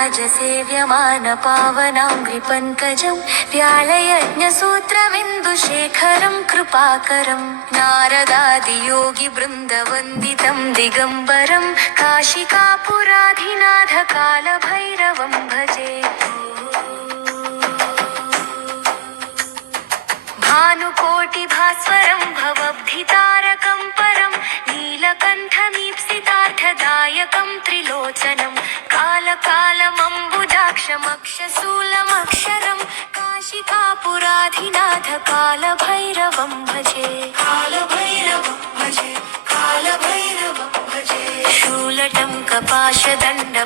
राजसेव्यमान पावनाङ्घ्रिपङ्कजं व्यालयज्ञसूत्रमिन्दुशेखरं कृपाकरं नारदादियोगिवृन्दवन्दितं दिगम्बरं काशिकापुराधिनाथ कालभैरवं भजे। भानुकोटिभास्वरं भवद्भितारकं परं नीलकण्ठमीप्सितार्थदायकं त्रिलोचनं कालकालमम्बुजाक्षमक्षशूलमक्षरं काशिकापुराधिनाथ कालभैरवं भजे। कालभैरवं भजे, कालभैरवं भजे। शूलटं कपाशदण्ड